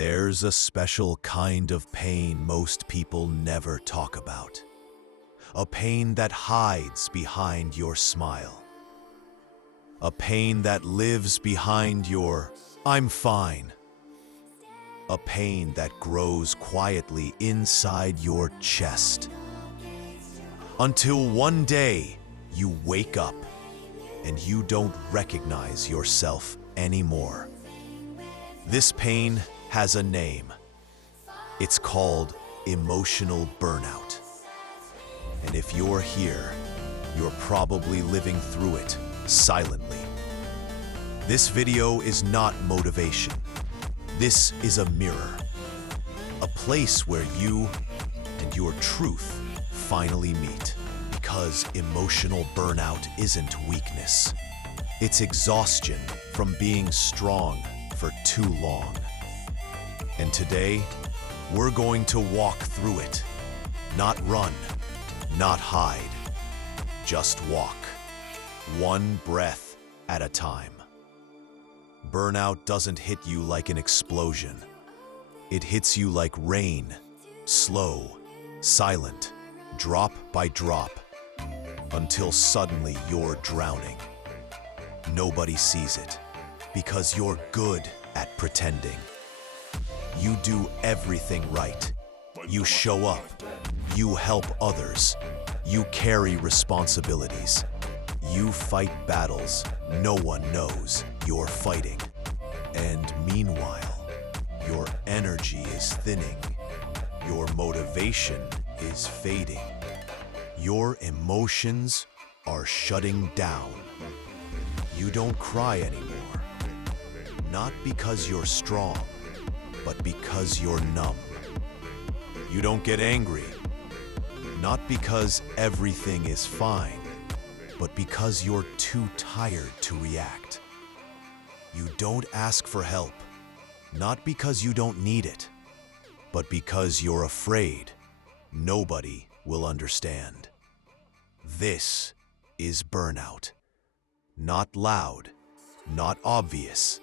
There's a special kind of pain most people never talk about. A pain that hides behind your smile. A pain that lives behind your "I'm fine." A pain that grows quietly inside your chest. Until one day you wake up and you don't recognize yourself anymore. This pain has a name. It's called emotional burnout. And if you're here, you're probably living through it silently. This video is not motivation. This is a mirror. A place where you and your truth finally meet. Because emotional burnout isn't weakness. It's exhaustion from being strong for too long. And today, we're going to walk through it. Not run, not hide. Just walk. One breath at a time. Burnout doesn't hit you like an explosion. It hits you like rain. Slow, silent, drop by drop. Until suddenly you're drowning. Nobody sees it because you're good at pretending. You do everything right. You show up. You help others. You carry responsibilities. You fight battles no one knows you're fighting. And meanwhile, your energy is thinning. Your motivation is fading. Your emotions are shutting down. You don't cry anymore. Not because you're strong, but because you're numb. You don't get angry. Not because everything is fine, but because you're too tired to react. You don't ask for help. Not because you don't need it, but because you're afraid nobody will understand. This is burnout. Not loud, not obvious,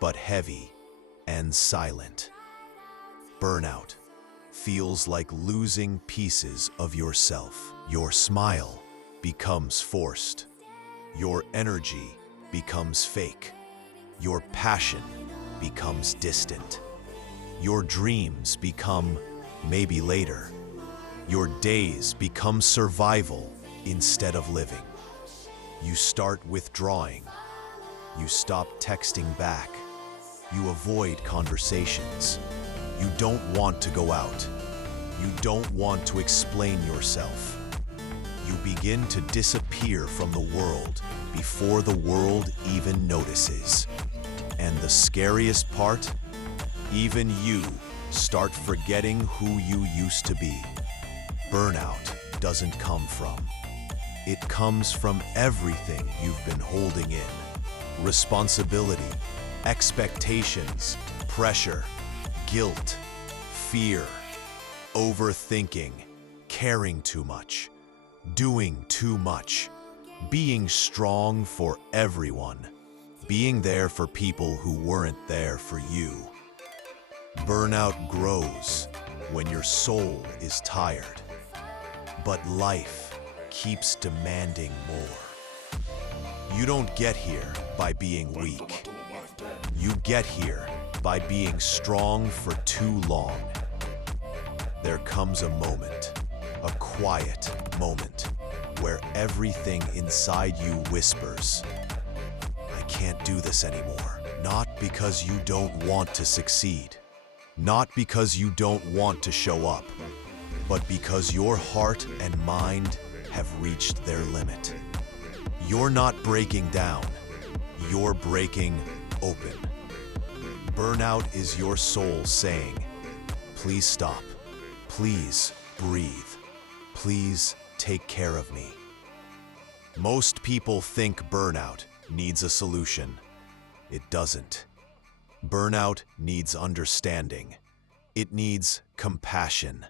but heavy and silent. Burnout feels like losing pieces of yourself. Your smile becomes forced. Your energy becomes fake. Your passion becomes distant. Your dreams become maybe later. Your days become survival instead of living. You start withdrawing. You stop texting back. You avoid conversations. You don't want to go out. You don't want to explain yourself. You begin to disappear from the world before the world even notices. And the scariest part, even you start forgetting who you used to be. Burnout doesn't come from. It comes from everything you've been holding in. Responsibility, expectations, pressure, guilt, fear, overthinking, caring too much, doing too much, being strong for everyone, being there for people who weren't there for you. Burnout grows when your soul is tired, but life keeps demanding more. You don't get here by being weak. You get here by being strong for too long. There comes a moment, a quiet moment, where everything inside you whispers, "I can't do this anymore." Not because you don't want to succeed, not because you don't want to show up, but because your heart and mind have reached their limit. You're not breaking down, you're breaking open. Burnout is your soul saying, "Please stop, please breathe, please take care of me." Most people think burnout needs a solution. It doesn't. Burnout needs understanding. It needs compassion.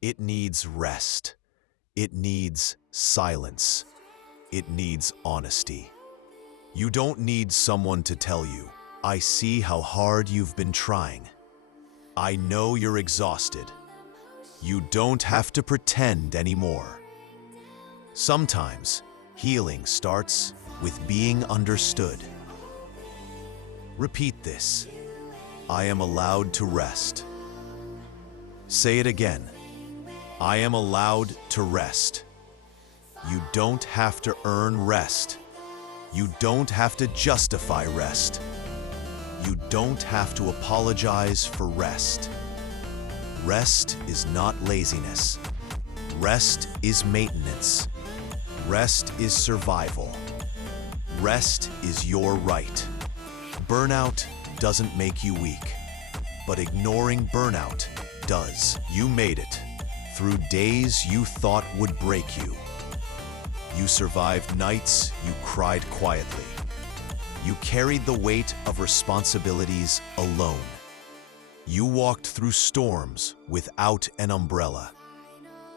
It needs rest. It needs silence. It needs honesty. You don't need someone to tell you, "I see how hard you've been trying." I know you're exhausted. You don't have to pretend anymore. Sometimes, healing starts with being understood. Repeat this. I am allowed to rest. Say it again. I am allowed to rest. You don't have to earn rest. You don't have to justify rest. You don't have to apologize for rest. Rest is not laziness. Rest is maintenance. Rest is survival. Rest is your right. Burnout doesn't make you weak, but ignoring burnout does. You made it through days you thought would break you. You survived nights you cried quietly. You carried the weight of responsibilities alone. You walked through storms without an umbrella.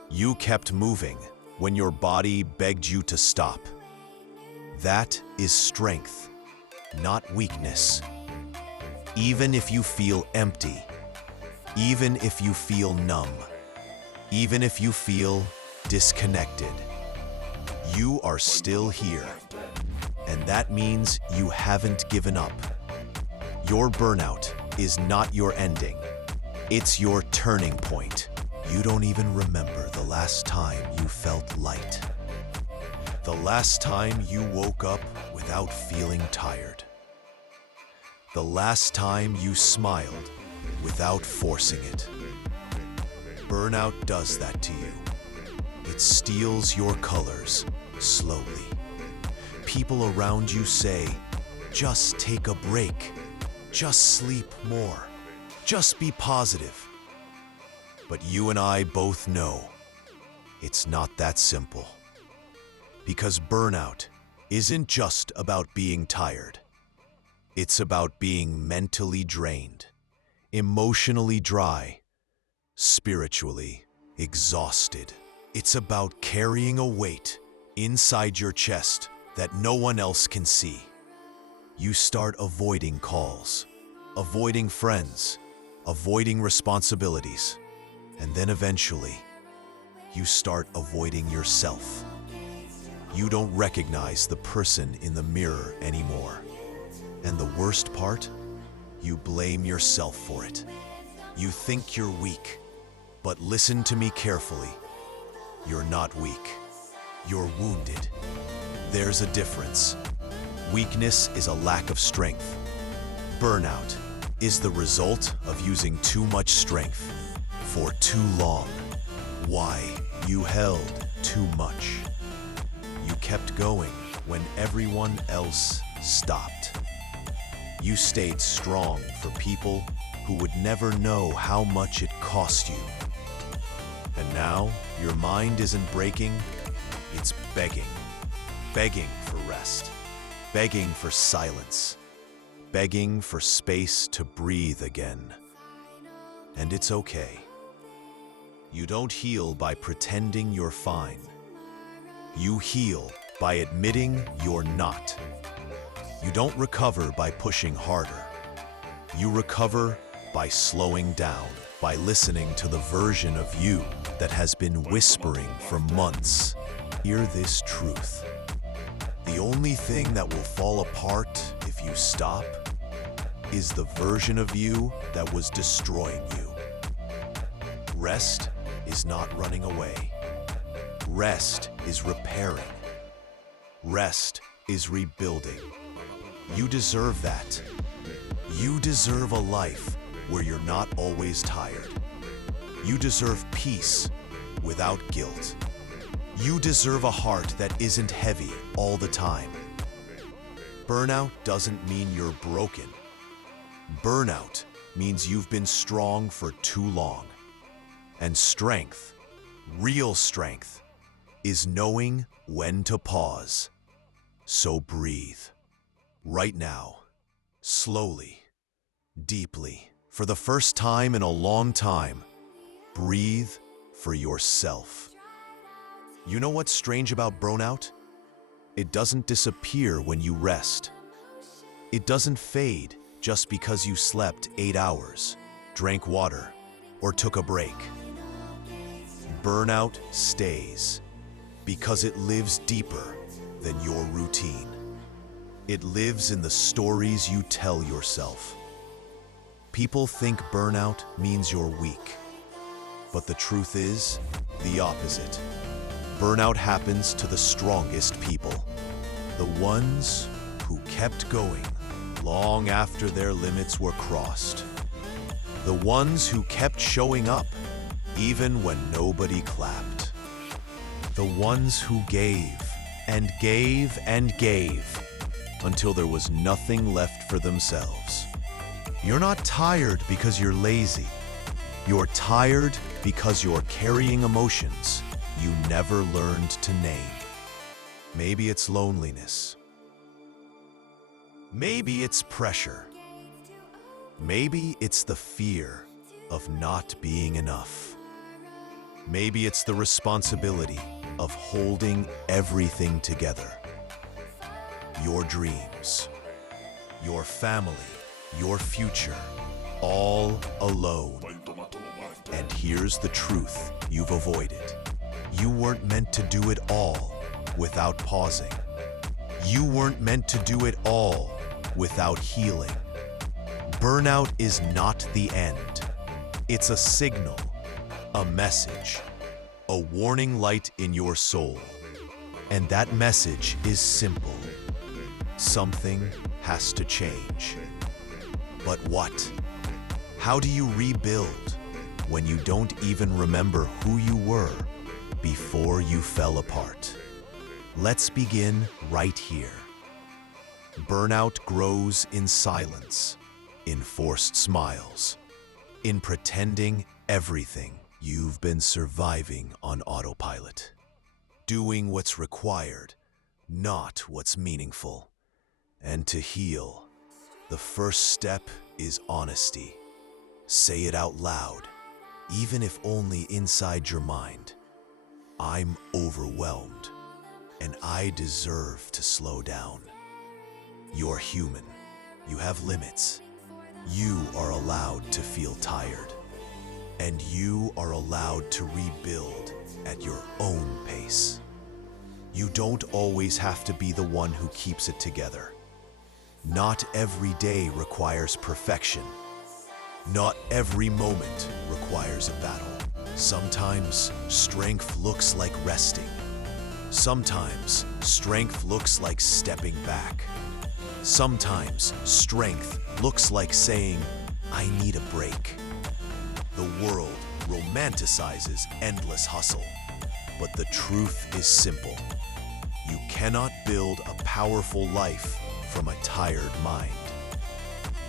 You kept moving when your body begged you to stop. That is strength, not weakness. Even if you feel empty, even if you feel numb, even if you feel disconnected, you are still here. And that means you haven't given up. Your burnout is not your ending. It's your turning point. You don't even remember the last time you felt light. The last time you woke up without feeling tired. The last time you smiled without forcing it. Burnout does that to you. It steals your colors slowly. People around you say, just take a break. Just sleep more. Just be positive. But you and I both know it's not that simple. Because burnout isn't just about being tired. It's about being mentally drained, emotionally dry, spiritually exhausted. It's about carrying a weight inside your chest that no one else can see. You start avoiding calls, avoiding friends, avoiding responsibilities, and then eventually, you start avoiding yourself. You don't recognize the person in the mirror anymore. And the worst part, you blame yourself for it. You think you're weak, but listen to me carefully. You're not weak. You're wounded. There's a difference. Weakness is a lack of strength. Burnout is the result of using too much strength for too long. Why? You held too much. You kept going when everyone else stopped. You stayed strong for people who would never know how much it cost you. And now, your mind isn't breaking, it's begging. Begging for rest. Begging for silence. Begging for space to breathe again. And it's okay. You don't heal by pretending you're fine. You heal by admitting you're not. You don't recover by pushing harder. You recover by slowing down, by listening to the version of you that has been whispering for months. Hear this truth. The only thing that will fall apart if you stop is the version of you that was destroying you. Rest is not running away. Rest is repairing. Rest is rebuilding. You deserve that. You deserve a life where you're not always tired. You deserve peace without guilt. You deserve a heart that isn't heavy all the time. Burnout doesn't mean you're broken. Burnout means you've been strong for too long. And strength, real strength, is knowing when to pause. So breathe. Right now, slowly, deeply, for the first time in a long time, breathe for yourself. You know what's strange about burnout? It doesn't disappear when you rest. It doesn't fade just because you slept 8 hours. drank water, or took a break. Burnout stays because it lives deeper than your routine. It lives in the stories you tell yourself. People think burnout means you're weak, but the truth is the opposite. Burnout happens to the strongest people, the ones who kept going long after their limits were crossed, the ones who kept showing up even when nobody clapped, the ones who gave and gave and gave until there was nothing left for themselves. You're not tired because you're lazy. You're tired because you're carrying emotions you never learned to name. Maybe it's loneliness. Maybe it's pressure. Maybe it's the fear of not being enough. Maybe it's the responsibility of holding everything together. Your dreams, your family, your future, all alone. And here's the truth you've avoided. You weren't meant to do it all without pausing. You weren't meant to do it all without healing. Burnout is not the end. It's a signal, a message, a warning light in your soul. And that message is simple. Something has to change. But what? How do you rebuild when you don't even remember who you were before you fell apart? Let's begin right here. Burnout grows in silence, in forced smiles, in pretending everything you've been surviving on autopilot. Doing what's required, not what's meaningful. And to heal, the first step is honesty. Say it out loud, even if only inside your mind. I'm overwhelmed, and I deserve to slow down. You're human. You have limits. You are allowed to feel tired. And you are allowed to rebuild at your own pace. You don't always have to be the one who keeps it together. Not every day requires perfection. Not every moment requires a battle. Sometimes strength looks like resting. Sometimes strength looks like stepping back. Sometimes strength looks like saying, I need a break. The world romanticizes endless hustle, but the truth is simple. You cannot build a powerful life from a tired mind.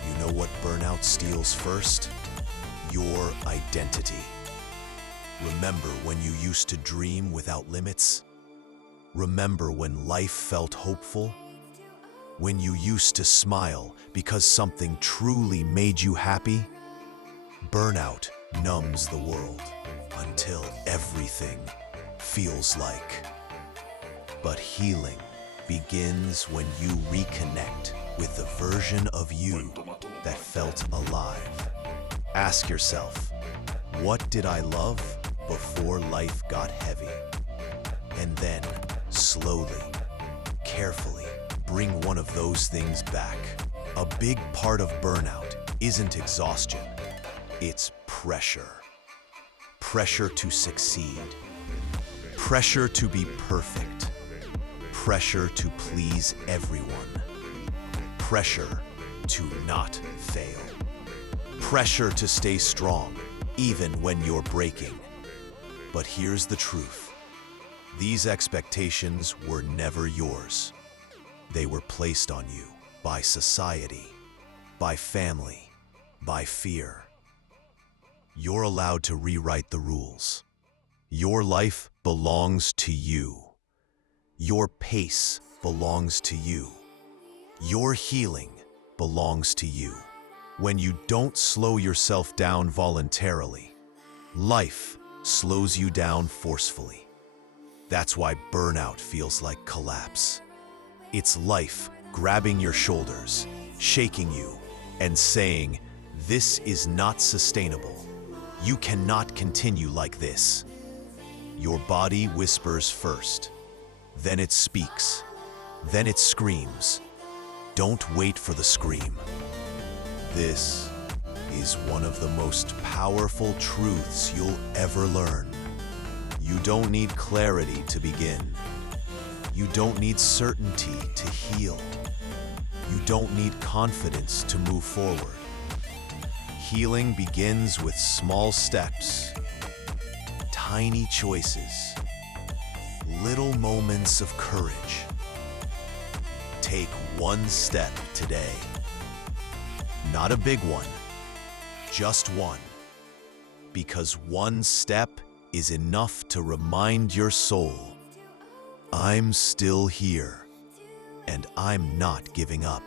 You know what burnout steals first? Your identity. Remember when you used to dream without limits? Remember when life felt hopeful? When you used to smile because something truly made you happy? Burnout numbs the world until everything feels like. But healing begins when you reconnect with the version of you that felt alive. Ask yourself, what did I love before life got heavy? And then, slowly, carefully, bring one of those things back. A big part of burnout isn't exhaustion, it's pressure. Pressure to succeed. Pressure to be perfect. Pressure to please everyone. Pressure to not fail. Pressure to stay strong, even when you're breaking. But here's the truth. These expectations were never yours. They were placed on you by society, by family, by fear. You're allowed to rewrite the rules. Your life belongs to you. Your pace belongs to you. Your healing belongs to you. When you don't slow yourself down voluntarily, life slows you down forcefully. That's why burnout feels like collapse. It's life grabbing your shoulders, shaking you, and saying, This is not sustainable. You cannot continue like this. Your body whispers first. Then it speaks. Then it screams. Don't wait for the scream. This is one of the most powerful truths you'll ever learn. You don't need clarity to begin. You don't need certainty to heal. You don't need confidence to move forward. Healing begins with small steps, tiny choices, little moments of courage. Take one step today. Not a big one, just one. Because one step is enough to remind your soul, I'm still here, and I'm not giving up.